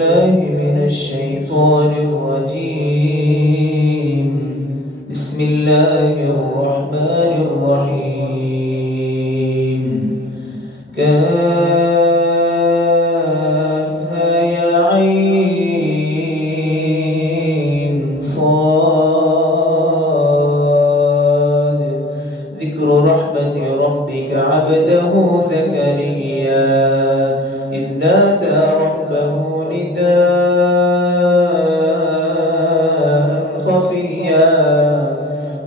الله من الشيطان الرجيم. بسم الله الرحمن الرحيم. كافها يا عين صاد. ذكر رحمة ربك عبده زكريا إذ نادى ربه نداء خفيا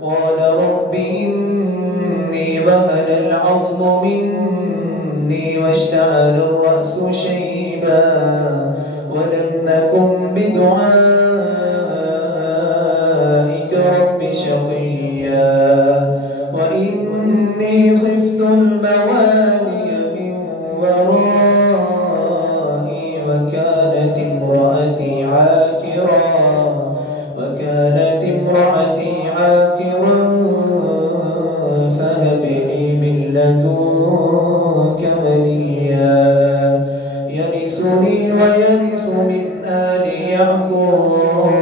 قال رب إني وهن العظم مني واشتعل الرأس شيبا ولم نكن بدعائك رب شقيا وإني خفت الموالي من ورائي وكانت امرأتي عاقرا فهب لي من لدنك وليا يرثني ويرث من آل يعقوب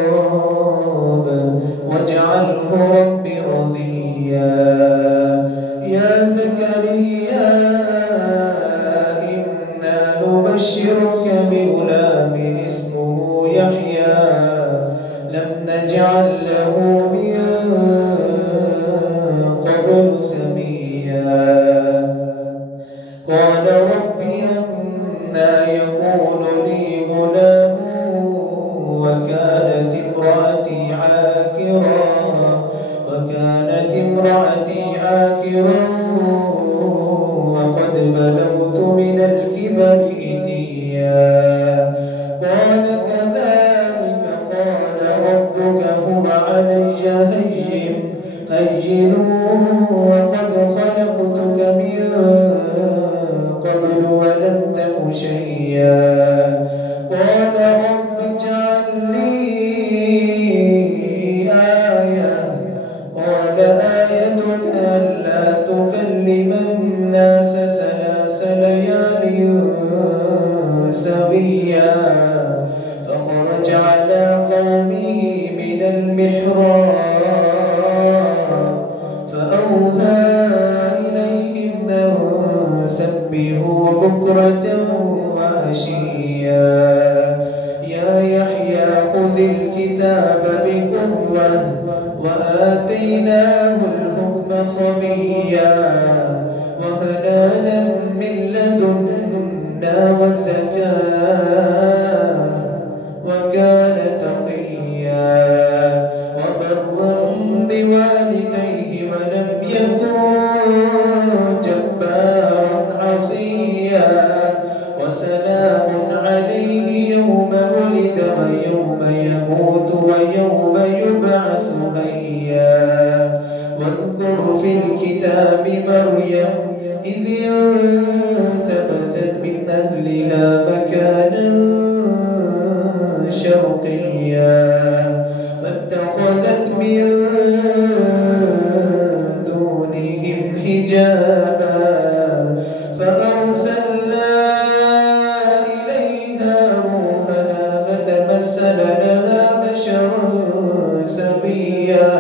واجعله رب رضيا. يا زكريا إنا نبشرك بغلام اسمه يحيى لم نجعل له من قبل سميا. قال رب أنى يكون لي غلام وكانت امرأتي عاقرا وقد بلغت من الكبر إتيا. قال كذلك قال ربك هو علي هين وقد خلقتك من قبل ولم تك شيئا. قال رب اجعل لي آية. قال آيتك ألا تكلم الناس 3 ليال سويا. فخرج على قومه من المحراب فأوحى إليهم أن سبحوا بكرة وعشيا. يا يحيى خذ الكتاب بقوة وآتيناه الحكم صبيا وحنانا من لدنا وزكاة وكان تقيا وبرا بوالديه ولم يكن جبارا عصيا. وسلام عليه يوم ولد ويوم يموت ويوم يبعث حيا. واذكر في الكتاب مريم إذ انتبذت من أهلها مكانا شرقيا فاتخذت من دونهم حجابا فأرسلنا إليها روحنا فتمثل لها بشرا سويا.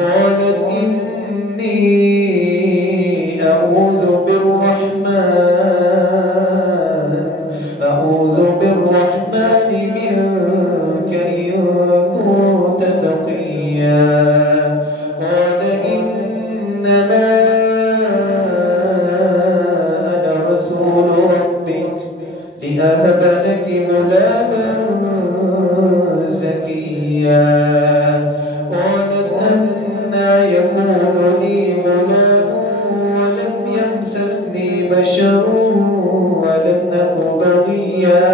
قالت إني أعوذ بالرحمن منك إن كنت تقيا. قال إنما أنا رسول ربك لأهب لك غلاما زكيا. قالت أنى يكون لي غلام ولم يمسسني بشر ولم نك بغيا.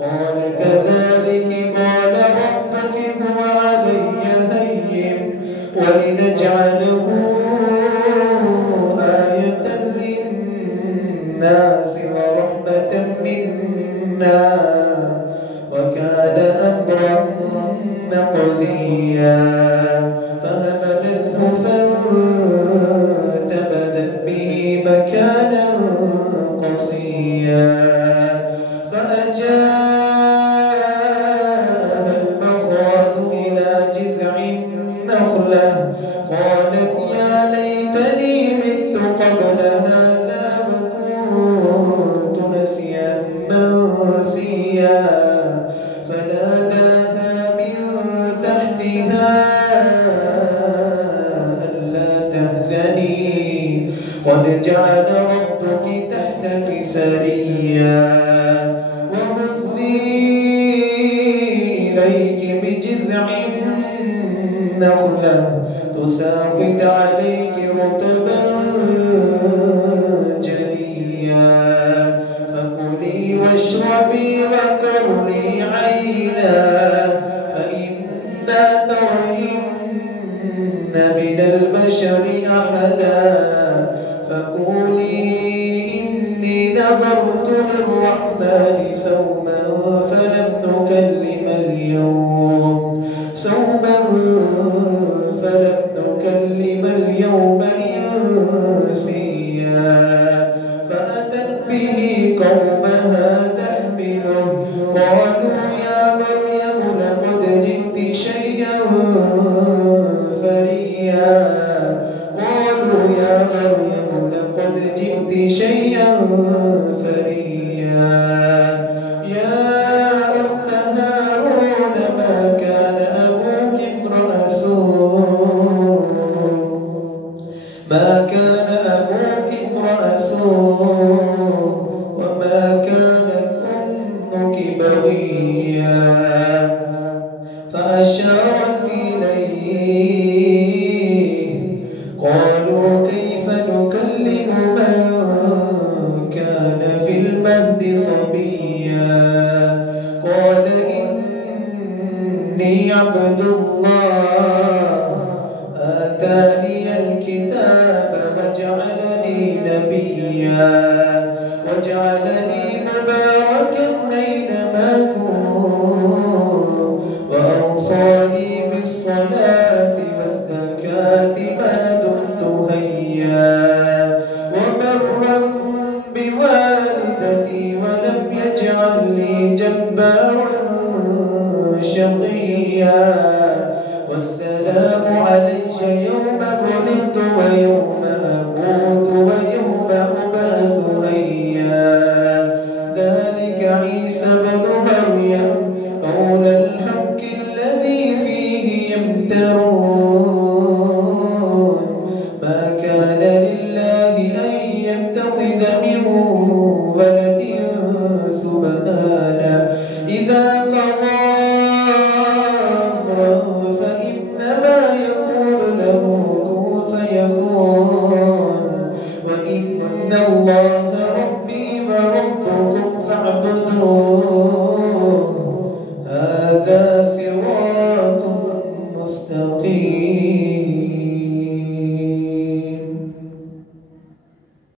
قال كذلك قال ربك هو علي هين ولنجعله آية للناس ورحمة منا وكان أمرا مقضيا. فحملته فانتبذت به مكانا قصيا فأجاء مرثيا فناداها من تحتها ألا تحزني قد جعل ربك تحتك سريا وهزي إليك بجذع النخلة تساقط عليك رطبا جنيا فكلي واشربي وقري عينا فإما ترين من البشر أحدا فقولي إني نذرت للرحمن صوما فلن نكلم اليوم إنسيا فأتت به قومها تحمله قالوا يا مريم لقد جئت شيئا فريا يا أخت هارون ما كان أبوك امرأ سوء وما كانت أمك بغيا فأشارت إليه قالوا كيف نكلم من كان في المهد صبيا قال إني عبد الله آتاني الكتاب وجعلني نبيا وجعلني مباركا أينما كنت وأوصاني بالصلاة والزكاة ما دمت حيا وبرا بوالدتي ولم يجعلني جبارا شقيا والسلام علي يوم ولدت ويوم أموت ويوم أبعث حيا ذلك عيسى ابن مريم قول الحق الذي فيه يمترون ما كان لله أن يتخذ من ولد سبحانه إذا قضى